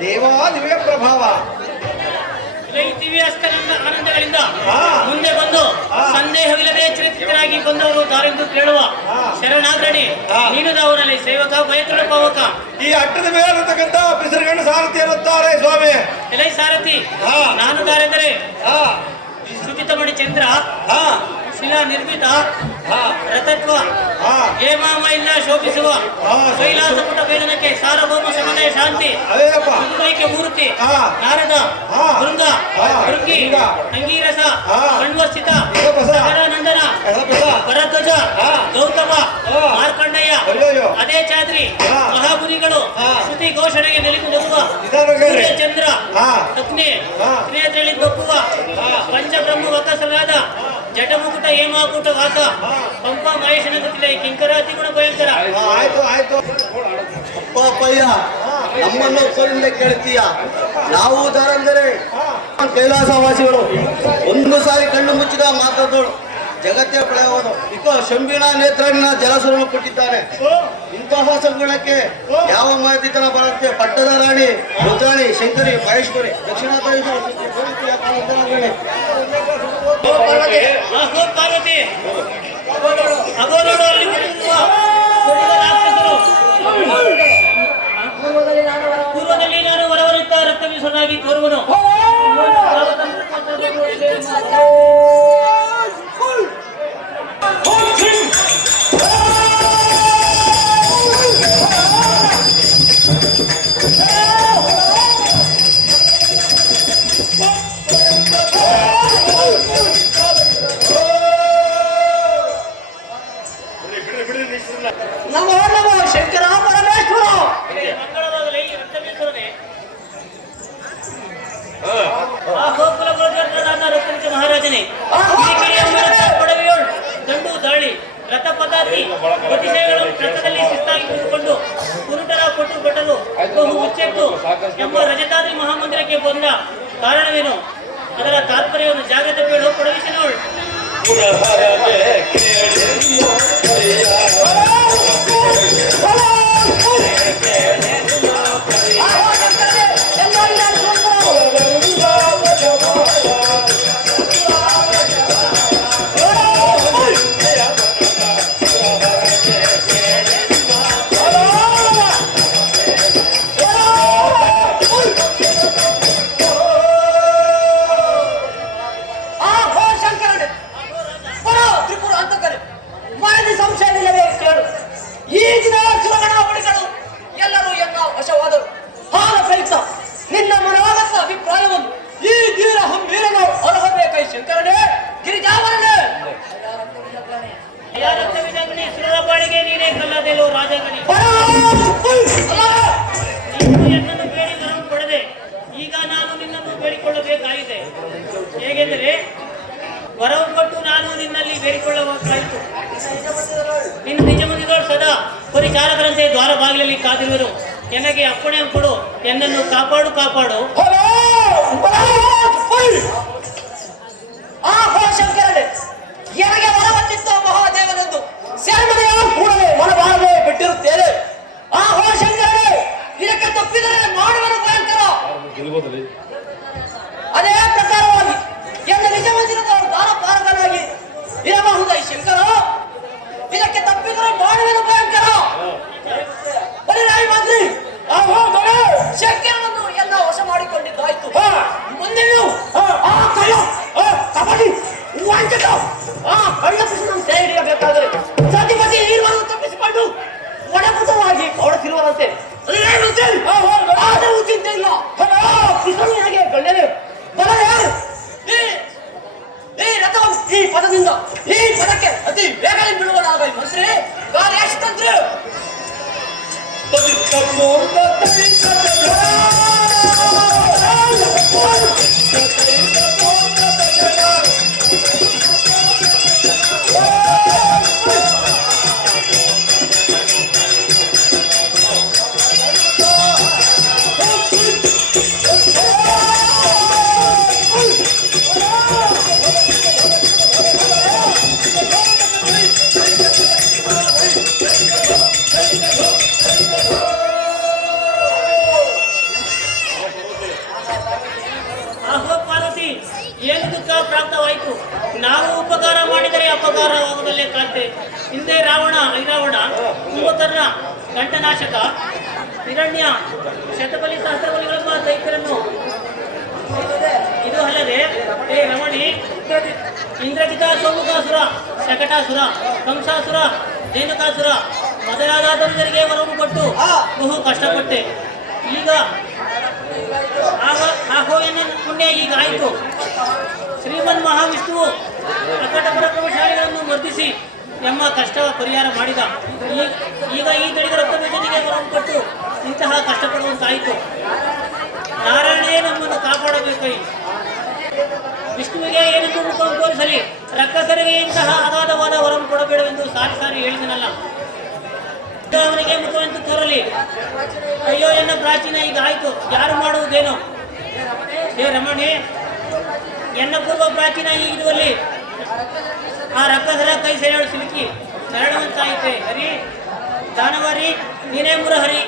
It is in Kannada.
ದೇವಾದಿವ್ಯ ಪ್ರಭಾವ ಆನಂದಗಳಿಂದ ಮುಂದೆ ಬಂದು ಸಂದೇಹವಿಲ್ಲದೆ ಚರಿತ್ರರಾಗಿ ಬಂದವರು ತಾರೆಂದು ಕೇಳುವ ಶರಣಾಗ್ರಣಿ ನೀನು ದಾವನಲ್ಲಿ ಸೇವಕ ಭಯತುಳ ಪಾವಕ. ಈ ಅಟ್ಟದ ಮೇಲಿರತಕ್ಕಂತ ಬಿಸರಗಣ್ಣ ಸಾರಥಿ ಅನ್ನುತ್ತಾರೆ ಸ್ವಾಮಿ. ಎಲೈ ಸಾರಥಿ, ನಾನು ದಾರೆಂದರೆ ಸುಚಿತಮಣಿ ಚಂದ್ರ, ಶಿಲಾ ನಿರ್ಮಿತ ರಥತ್ವ, ಹೇಮಾಮ ಇಲ್ಲ ಶೋಭಿಸುವ ಕೈಲಾಸ ಪುಟ ವೇದನಕ್ಕೆ ಸಾರ್ವಭೌಮ ಸಮನ್ವಯ ಶಾಂತಿ ಐಕ್ಯ ಮೂರ್ತಿ ನಾರದ ಭೃಂಗ ಭೃಂಗಿ ಅಂಗೀರಸ ಕಣ್ವಸ್ಥಿತ ನಂದನ ಭರಧ್ವಜ ಗೌತಮ ಮಾರ್ಕಂಡಯ್ಯ ಅದೇ ಚಾದ್ರಿ ಮಹಾಮುನಿಗಳು ಶ್ರುತಿ ಘೋಷಣೆಗೆ ನೆಲೆಗುವ ಚಂದ್ರ ಅಗ್ನಿ ಸ್ನೇಹದೊಪ್ಪುವ ಪಂಚಬ್ರಹ್ಮ ವಕಸರಾದ ಜಟಮುಕುಟ ಹೇಮಾಕೂಟ ವಾಸ ಪಂಪ ಮಹೇಶನ ಗತಿಲೆ ಕಿಂಕರಾತಿ ಗುಣ ಭಯಂಕರ. ಆಯ್ತು ಆಯ್ತು ಅಪ್ಪಯ್ಯ, ನಮ್ಮನ್ನು ಒಪ್ಪದಿಂದ ಕೇಳ್ತೀಯ. ನಾವು ದಾರಂದರೆ ಕೈಲಾಸವಾಸಿಗಳು. ಒಂದು ಸಾರಿ ಕಣ್ಣು ಮುಚ್ಚಿದ ಮಾತಾಡೋಳು ಜಗತ್ತೇ ಪಡೆಯುವುದು. ಇಕೋ ಶಂಬಿನ ನೇತ್ರನ ಜಲಸುರನ್ನು ಕೊಟ್ಟಿದ್ದಾನೆ. ಇಂತಹ ಸಂಗುಣಕ್ಕೆ ಯಾವ ಮಾತಿತನ ಬರುತ್ತೆ? ಪಟ್ಟದ ರಾಣಿ ರುದ್ರಾಣಿ ಶಂಕರಿ ಮಹೇಶ್ವರಿ ದಕ್ಷಿಣ ಪಾರ್ವತಿ ಪೂರ್ವದಲ್ಲಿ ನಾನು ಹೊರವರುತ್ತ ರಕ್ತ ಬೀಸೋನಾಗಿ ತೋರುವನು. ಮಹಾರಾಜನೇ, ಪಡವೆಯೋಳು ದಂಡು ದಾಳಿ ರಥ ಪದಾತಿ ಪ್ರತಿಶಯಗಳು ರಥದಲ್ಲಿ ಶಿಸ್ತಾಗಿ ಕೂಡಿಕೊಂಡು ಕುರುಟರ ಕೊಟ್ಟು ಕೊಟ್ಟಲು ಬಹು ಮುಚ್ಚೆತ್ತು ಎಂಬ ರಜತಾದ್ರಿ ಮಹಾಮಂದಿರಕ್ಕೆ ಬಂದ ಕಾರಣವೇನು? ಅದರ ತಾತ್ಪರ್ಯವನ್ನು ಜಾಗ್ರತೆ ಬೇಡ ಪಡವಿಸಿನವಳು. ಕೇಳೋ ರಾಜಗಣಿ, ನೀನು ಎನ್ನನ್ನು ಬೇಡಿ ವರಂ ಕೊಡದೆ ಈಗ ನಾನು ನಿನ್ನನ್ನು ಬೇಡಿಕೊಳ್ಳಬೇಕಾಗಿದೆ. ಹೇಗೆಂದರೆ ವರವು ಕೊಟ್ಟು ನಾನು ನಿನ್ನಲ್ಲಿ ಬೇಡಿಕೊಳ್ಳಬೇಕಾಯಿತು. ನಿನ್ನ ನಿಜ ಮುಂದಿದೋಳು ಸದಾ ಪರಿಚಾರಕರಂತೆ ದ್ವಾರ ಬಾಗಿಲಲ್ಲಿ ಕಾದಿರುವರು. ನನಗೆ ಅಪ್ಪಣೆ ಕೊಡು, ಎನ್ನನ್ನು ಕಾಪಾಡು ಕಾಪಾಡು. ಆಹೋ ಶಂಕರನೇ, ನನಗೆ ವರವನ್ನಿತ್ತ ಮಹಾದೇವನೆಂದು ಶರಣನೆಯ ಕೂಡಲೇ ಮನಬಾರದೆ ಬಿಟ್ಟಿರುತ್ತೇನೆ. ಆಹೋ ಶಂಕರನೇ, ಇದಕ್ಕೆ ತಪ್ಪಿದರೆ ಮಾಡುವನು ಭಯಂಕರ. ಅದೇ ಪ್ರಕಾರವಾಗಿ ಎಲ್ಲ ನಿಜ ಮಂದಿರದ ದಾನಪಾರಕನಾಗಿ ಇರಬಹುದ ಈ ಶಂಕರ, ಇದಕ್ಕೆ ತಪ್ಪಿದರೆ ಮಾಡುವನು ಭಯಂಕರ. ಬಲಿರಾಯ ಮಂತ್ರಿ, ಶಂಕರನನ್ನು ಎಲ್ಲ ವಶ ಮಾಡಿಕೊಂಡಿದ್ದಾಯ್ತು. ಮುಂದೆಯೂ ಆ ಕಳ್ಳ ಕಬಡ್ಡಿ ವಂಚಕ ಆ ಕಳ್ಳ ಕೃಷ್ಣನ ಸೇ ಹಿಡಿಯಬೇಕಾದರೆ ಸತಿಪತಿ ನೀರನ್ನು ತಪ್ಪಿಸಿಕೊಂಡು ಒಡಗುತವಾಗಿ ಕೊಡುತ್ತಿರುವಂತೆ ಆದರೂ ಚಿಂತೆ ಇಲ್ಲ. ಕೃಷ್ಣನು ನನಗೆ ಗಂಡನೇ ಬಲವೇ ಈ ರಥವನ್ನು ಈ ಪದದಿಂದ ಈ ಪದಕ್ಕೆ ಅತಿ ಬೇಗನೆ ಬಿಡುವನಾಗ ಮಂತ್ರಿ ಕಾರ್ಯಸ್ತಂತ್ರ ಏನು ದುಃಖ ಪ್ರಾಪ್ತವಾಯಿತು. ನಾವು ಉಪಕಾರ ಮಾಡಿದರೆ ಅಪಕಾರವಾಗುವುದಲ್ಲೇ ಕಾಂತೆ. ಹಿಂದೆ ರಾವಣ ಐರಾವಣ ಕುಂಭಕರ್ಣ ಕಂಠನಾಶಕ ಹಿರಣ್ಯ ಶತಬಲಿ ಸಹಸ್ರಬಲಿಗಳೆಂಬ ದೈತ್ಯರನ್ನು ಇದು ಅಲ್ಲದೆ ಹೇ ರಮಣಿ ಇಂದ್ರಜಿತ ಸೋಮುಖಾಸುರ ಶಕಟಾಸುರ ಕಂಸಾಸುರ ರೇಣುಕಾಸುರ ಮೊದಲಾದ ದುರ್ಗರಿಗೆ ವರವನ್ನು ಕೊಟ್ಟು ಬಹು ಕಷ್ಟಪಟ್ಟೆ. ಈಗ ಆಹೋ ಎನ್ನ ಪುಣ್ಯ ಈಗ ಆಯಿತು. ಶ್ರೀಮನ್ ಮಹಾವಿಷ್ಣುವು ಅಕಟ ಪರಾಕ್ರಮಶಾಲಿಗಳನ್ನು ಮರ್ದಿಸಿ ನಮ್ಮ ಕಷ್ಟ ಪರಿಹಾರ ಮಾಡಿದ. ಈಗ ಈ ದಡಿಗ ರಕ್ತಬೀಜನಿಗೆ ವರವನ್ನು ಕೊಟ್ಟು ಇಂತಹ ಕಷ್ಟಪಡುವಂತಾಯಿತು. ನಾರಾಯಣೇ ನಮ್ಮನ್ನು ಕಾಪಾಡಬೇಕೈ. ವಿಷ್ಣುವಿಗೆ ಏನೆಂದು ಮುಖವನ್ನು ತೋರಿಸಲಿ, ರಕ್ಕಸರಿಗೆ ಇಂತಹ ಅಗಾಧವಾದ ವರವನ್ನು ಕೊಡಬೇಡವೆಂದು ಸಾರಿ ಸಾರಿ ಹೇಳಿದನಲ್ಲ. ಅವನಿಗೆ ಮುಖವೆಂದು ತೋರಲಿ. ಅಯ್ಯೋ ಎನ್ನ ಪ್ರಾಚೀನ ಈಗ ಆಯ್ತು, ಯಾರು ಮಾಡುವುದೇನೋ. ಹೇ ರಮಣಿ, ಎನ್ನ ಪೂರ್ವ ಪ್ರಾಚೀನ ಈಗಿರುವಲ್ಲಿ ಆ ರಕ್ಕಸರ ಕೈ ಸೆಳೆಯಲು ಸಿಲುಕಿ ಶರಣವಂತಾಯಿತೆ. ಹರಿ ದಾನವಾರಿ ನೀನೇ ಮುರಹರಿ.